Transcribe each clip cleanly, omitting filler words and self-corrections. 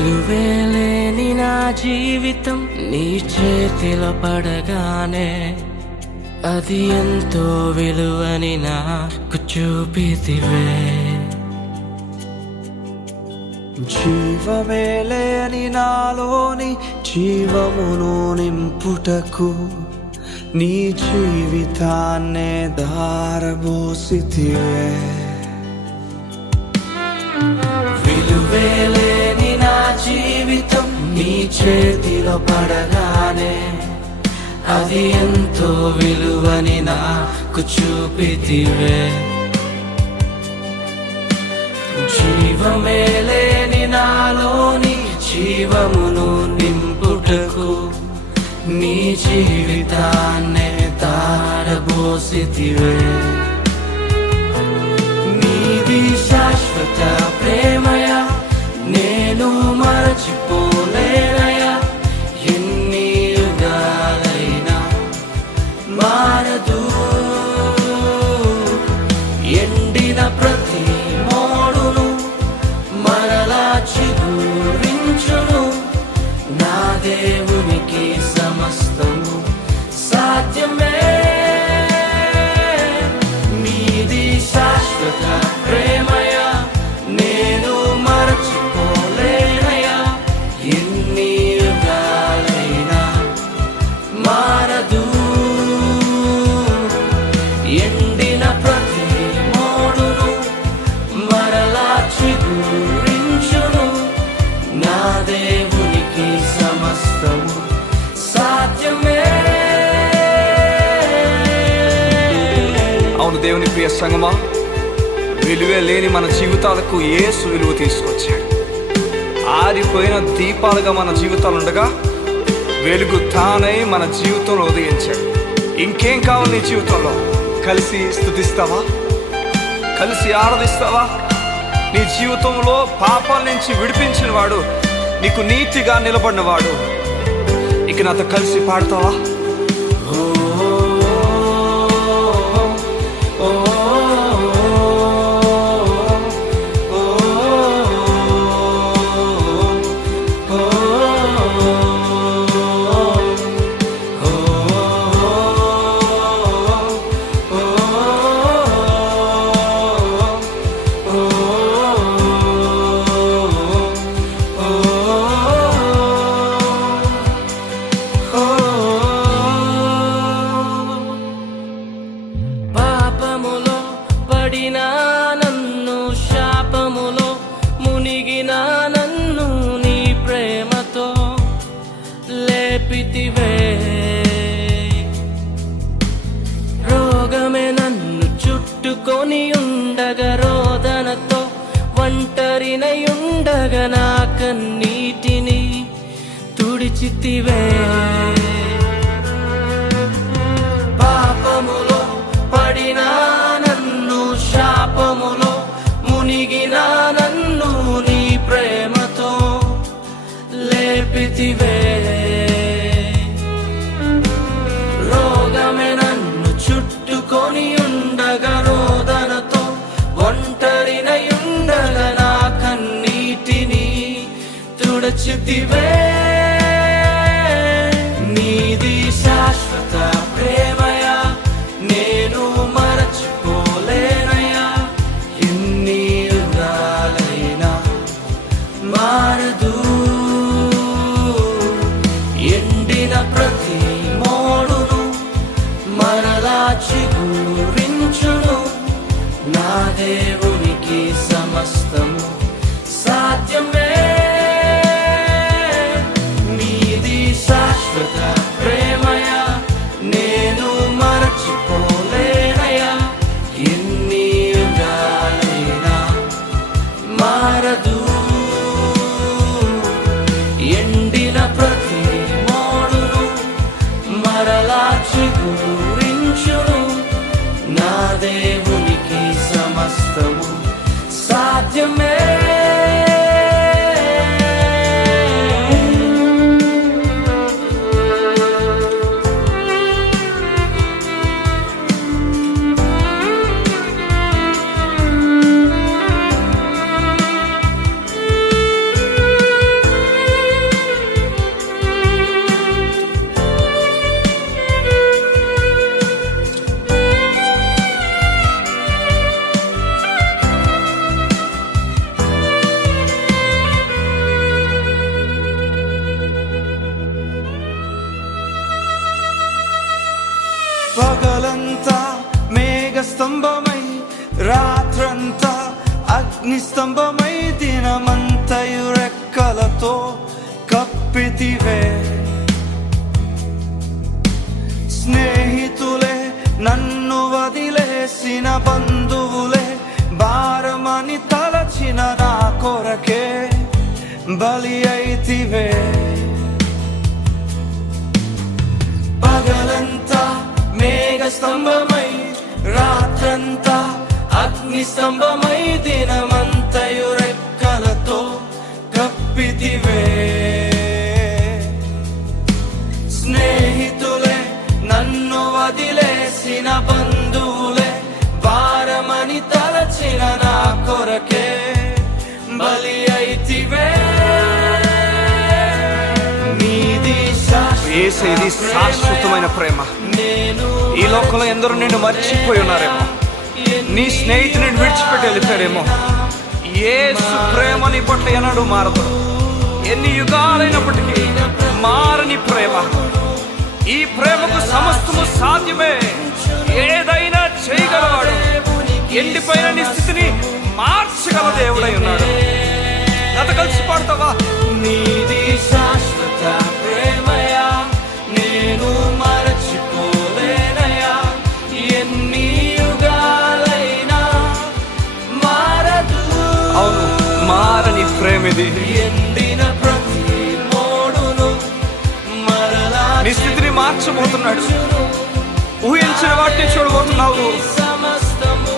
విలువేలేని నా జీవితం నీ చేతిలో పడగానే అది ఎంతో విలువని నాకు చూపితివే. జీవమే లేని నాలోని జీవమును నింపుటకు నీ జీవితాన్నే దారబోసితివే. విలువేలేని నా జీవితం నీ చేతిలో పడగానే అది ఎంతో విలువని నాకు చూపితివే. జీవమే లేని నాలోని జీవమును నింపుటకు నీ జీవితాన్నే దారబోసితివే. నీది శాశ్వత ప్రేమయా, నేను మరచిపోలేనయా. ఎన్ని యుగాలైనా మారదు. ఎండిన ప్రతి మోడును మరలా చిగురించును. నా దేవునికి సమస్తము సాధ్యమే. నీది శాశ్వత ప్రేమయా, నేను మరచిపోలేనయా. ఎన్ని యుగాలైనా మారదు. ఎండిన ప్రతి మోడును మరలా చిగురించును. నా దేవునికి సమస్తము సాధ్యమే. అవును దేవుని ప్రియ సంగమా, విలువే లేని మన జీవితాలకు యేసు విలువ తీసుకొచ్చాడు. ఆరిపోయిన దీపాలుగా మన జీవితాలు ఉండగా వెలుగు తానై మన జీవితంలో ఉదయించాడు. ఇంకేం కావాలి నీ జీవితంలో? కలిసి స్తుతిస్తావా? కలిసి ఆరాధిస్తావా? నీ జీవితంలో పాపాల నుంచి విడిపించిన వాడు, నీకు నీతిగా నిలబడిన వాడు, ఇక నాతో కలిసి పాడతావా? పాపములో పడిన నన్ను, శాపములో మునిగిన నన్ను నీ ప్రేమతో లేపితివే. రోగమే నన్ను చుట్టుకొని ఉండగా, రోదనతో ఒంటరినై ఉండగా నా కన్నీటిని తుడిచితివే. పాపములో పడిన నన్ను, శాపములో మునిగిన నన్ను నీ ప్రేమతో లేపితివే. రోగమే నన్ను చుట్టుకొని ఉండగా, రోదనతో ఒంటరినై ఉండగా నా కన్నీటిని తుడచితివే. నీది శాశ్వత ప్రేమయా, నేను మరచిపోలేనయా. ఎన్ని యుగాలైనా మారదు. ఎండిన ప్రతి మోడును మరలా చిగురించును. నా దేవునికి సమస్తము సాధ్యమే. నీది శాశ్వత ప్రేమ సాధ్యమే. పగలంతా మేఘ స్తంభమై, రాత్రంతా అగ్ని స్తంభమై, దినమంతయు రెక్కలతో కప్పితివే. స్నేహితులే నన్ను వదిలేసిన బంధువులే భారమని తలచిన నా కొరకే బలి అయితివే. పగలంతా మేఘ స్తంభమై, రాత్రంతా అగ్ని స్తంభమై, దినమంతయు రెక్కలతో కప్పితివే. స్నేహితులే నన్ను వదిలేసిన బంధువులే భారమని తలచిన నా కొరకే బలి అయితివే. యేసయ్యది శాశ్వతమైన ప్రేమ. ఈ లోకంలో ఎందరో నిన్ను మర్చిపోయి ఉన్నారేమో, నీ స్నేహితుని విడిచిపెట్టి వెళ్ళిపోయారేమో. యేసు ప్రేమ నీ పట్ల ఎన్నడూ మారదు. ఎన్ని యుగాలైనప్పటికీ మారని ప్రేమ. ఈ ప్రేమకు సమస్తము సాధ్యమే. ఏదైనా చేయగలవాడు. ఎండిపోయిన నీ స్థితిని మార్చగల దేవుడై ఉన్నాడు. నాతో కలిసి పాడతావా? నీది శాశ్వత ప్రేమయా, నేను మరచిపోలేనయా. ఎన్ని యుగాలైనా మారదు. అవును, మారని ప్రేమిది. ఎండిన ప్రతి మోడును మరలా నీ స్థితిని మార్చబోతున్నాడు. ఊహించిన వాటిని చూడబోతున్నావు. సమస్తము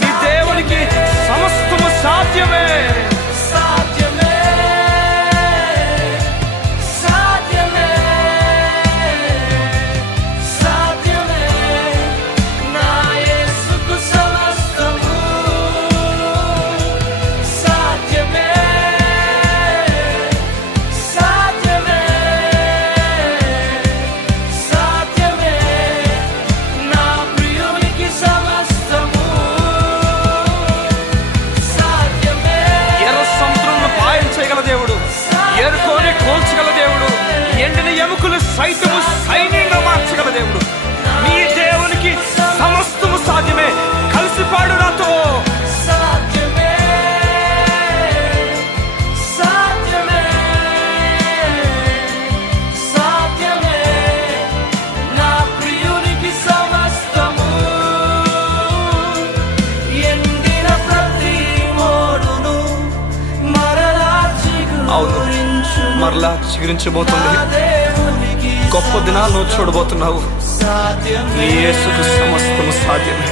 నీ దేవునికి సమస్తము సాధ్యమే. సాధ్యమే. సాధ్యమే. సాధ్యమే. నా యేసుకు సమస్తము సాధ్యమే. సాధ్యమే. సాధ్యమే. నా ప్రియునికి సమస్తము సాధ్యమే. ఎర్ర సముద్రంలో పాయం చేయగల దేవుడు, ఎరుకోని కోల్చగల దేవుడు, ఎండిన ఎముకలు సైతము సైన్యంగా మార్చగల దేవుడు. నీ దేవునికి సమస్తము సాధ్యమే. కలిసి పాడు నాతో. సాధ్యమే. సాధ్యమే. సాధ్యమే. నా ప్రియునికి సమస్తము. ఎండిన ప్రతి మోడును మరలా అవును, మరలా చిగురించబోతుంది. గొప్ప దినాలు నువ్వు చూడబోతున్నావు. నీ యేసుకు సమస్తము సాధ్యమే.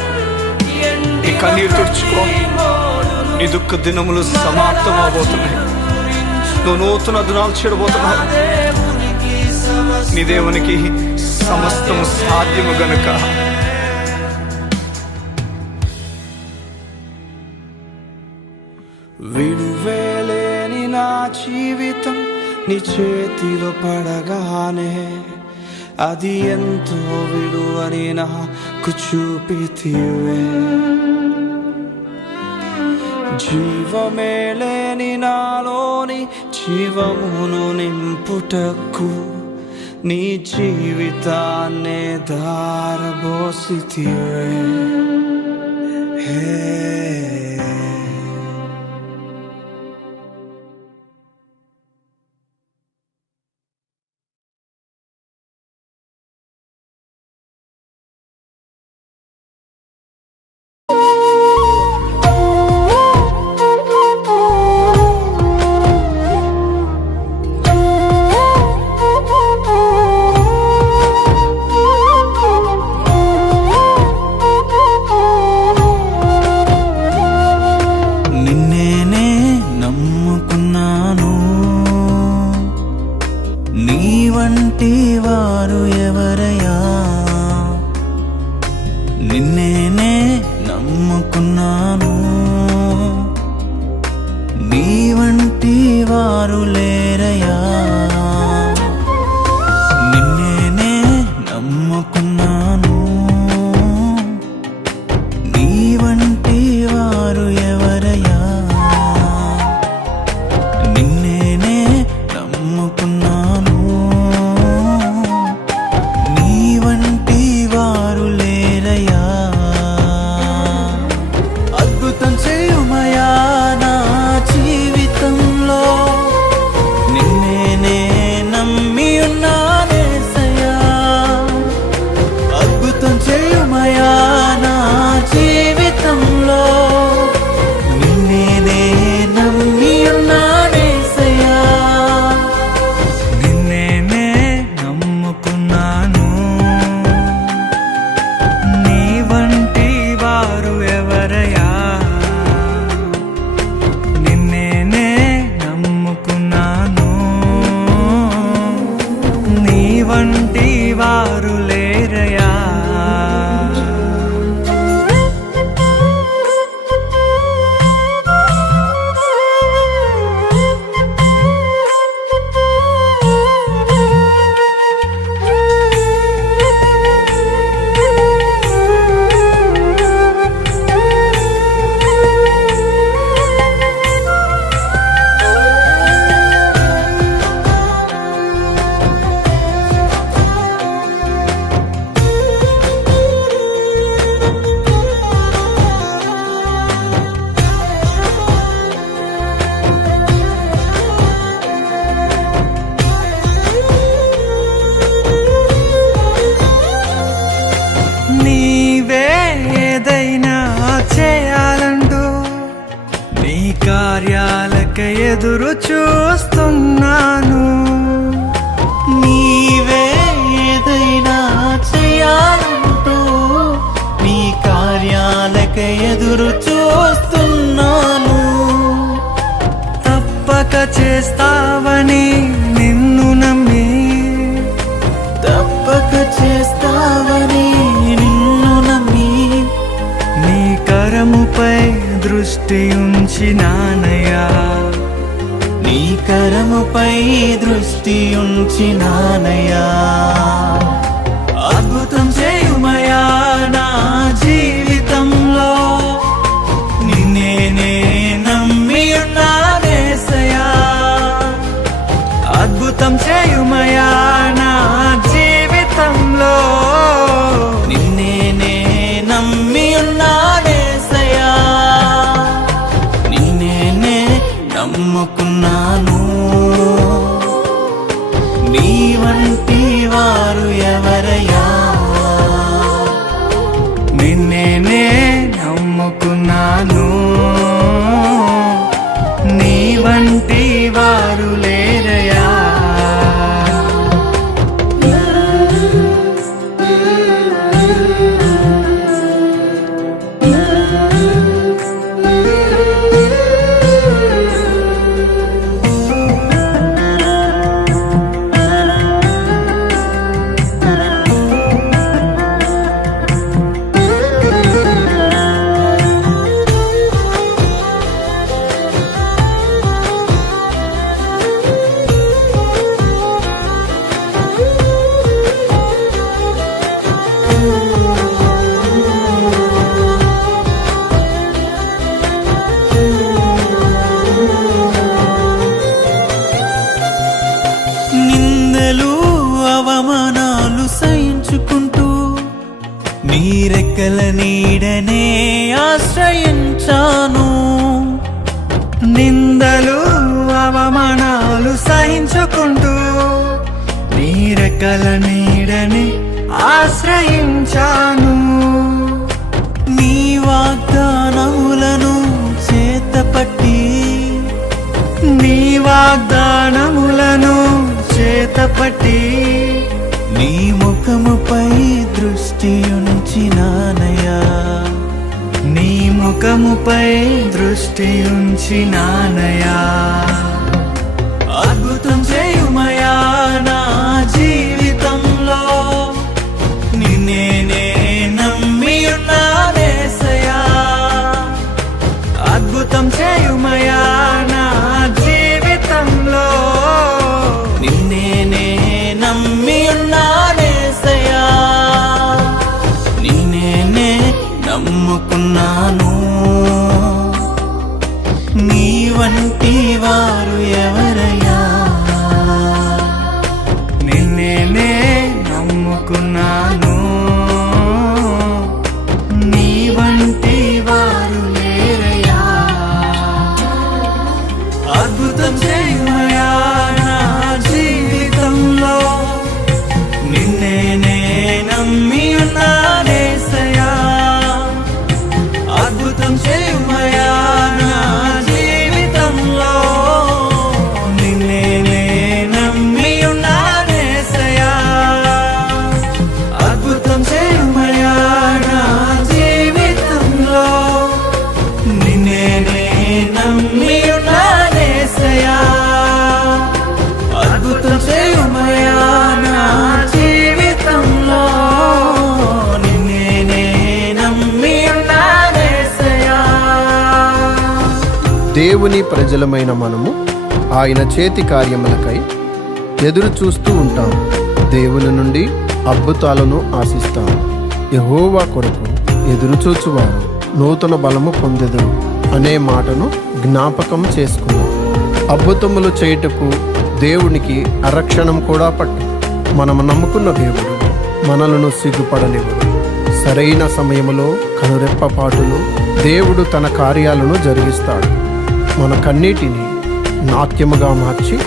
నీ కన్నీరు తుడుచుకో. నీ దుఃఖ దినములు సమాప్తం అవబోతున్నాయి. నువ్వు నూతన దినాలు చూడబోతున్నావు. నీ దేవునికి సమస్తము సాధ్యము గనుక విడువేలేని నా జీవితం నీ చేతిలో పడగానే అది ఎంతో విలువని నాకు చూపితివే. జీవమే లేని నాలోని జీవమును నింపుటకు నీ జీవితాన్నే ధారబోసితివే. హే నీ వంటి వారు లేరయ్యా. నిన్నే నమ్ముకున్నాను, నీ వంటి వారు ఎవరయ్యా. నిన్నే నమ్ముకున్నాను, నీ వంటి వారు లేరయ్యా. అద్భుతం చేయుమయా నా జీవితంలో, నిన్నే నమ్మి ఉన్నానేసయ్యా. అద్భుతం చేయుమయా నా జీవితంలో, నిన్నే నమ్మి ఉన్నానేసయ్యా. నిన్నే నమ్ముకున్నాను, నీ వంటి వారు ఎవరయ్యా. నిన్నే నమ్ముకున్నాను, నీ వంటి వారు లేరయ్యా. నీవే ఏదైనా చేయాలంటూ నీ కార్యాలకై ఎదురు చూస్తున్నాను. నీవే ఏదైనా చేయాలంటూ నీ కార్యాలకై ఎదురు చూస్తున్నాను. తప్పక చేస్తావని నిన్ను నమ్మి, తప్పక చేస్తావని నిన్ను నమ్మి, నీ కరముపై దృష్టి ఉంచినానయ్యా. నీ కరముపై దృష్టి ఉంచినానయ్యా. అద్భుతం చేయుమయా నా జీవితంలో, నిన్నే నమ్మి ఉన్నానేసయ్యా. అద్భుతం చేయుమయా నా జీవితంలో, నిన్నే నమ్మి ఉన్నానేసయ్యా. నిన్నే నమ్ముకున్నాను, నీ వంటి వారు ఎవరయ్యా. నిన్నే నమ్ముకున్నాను, నీ వంటి వారు లేరయ్యా. నిందలు అవమానాలు సహించుకుంటూ నీ రెక్కల నీడనే ఆశ్రయించాను. నిందలు అవమానాలు సహించుకుంటూ నీ రెక్కల నీడనే ఆశ్రయించాను. నీ వాగ్దానములను చేతపట్టి, నీ వాగ్దానములను చేతపట్టి, నీ ముఖముపై దృష్టి ఉంచినానయ్యా. నీ ముఖముపై దృష్టి ఉంచినానయ్యా. అద్భుతం చేయుమయా నా జీవితంలో, నిన్నే నమ్మి ఉన్నానేసయ్యా. అద్భుతం చేయుమయా నా దేవుని ప్రజలమైన మనము ఆయన చేతి కార్యములకై ఎదురు చూస్తూ ఉంటాం. దేవుని నుండి అద్భుతాలను ఆశిస్తాం. యెహోవా కొరకు ఎదురుచూచువారు నూతన బలము పొందెదరు అనే మాటను జ్ఞాపకం చేసుకున్నాం. అద్భుతములు చేయుటకు దేవునికి అరక్షణం కూడా పట్టు. మనము నమ్ముకున్న దేవుడు మనలను సిగ్గుపడనివ్వడు. సరైన సమయములో కనురెప్పపాటులో దేవుడు తన కార్యాలను జరిగిస్తాడు. మన కన్నీటిని నాట్యముగా మార్చి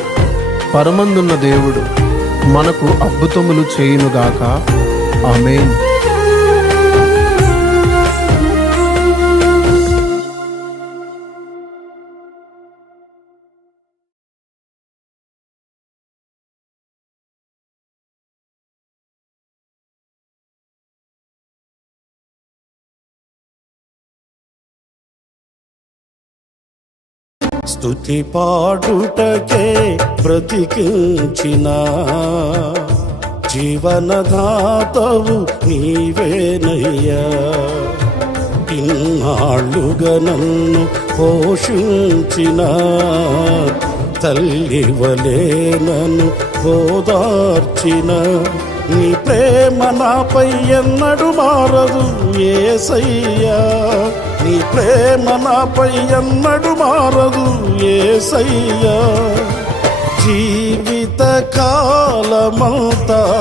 పరమందున్న దేవుడు మనకు అద్భుతములు చేయునుగాక. ఆమేన్. స్తుతి పాడుటకే బ్రతికించిన జీవనదాతవు నీవేనయ్యా. ఇన్నాళ్ళుగా నన్ను పోషించిన తల్లివలే నన్ను ఓదార్చిన నీ ప్రేమ నాపై ఎన్నడు మారదు యేసయ్యా. నీ ప్రేమ నాపై ఎన్నడు మారదు యేసయ్యా. జీవిత కాలమంతా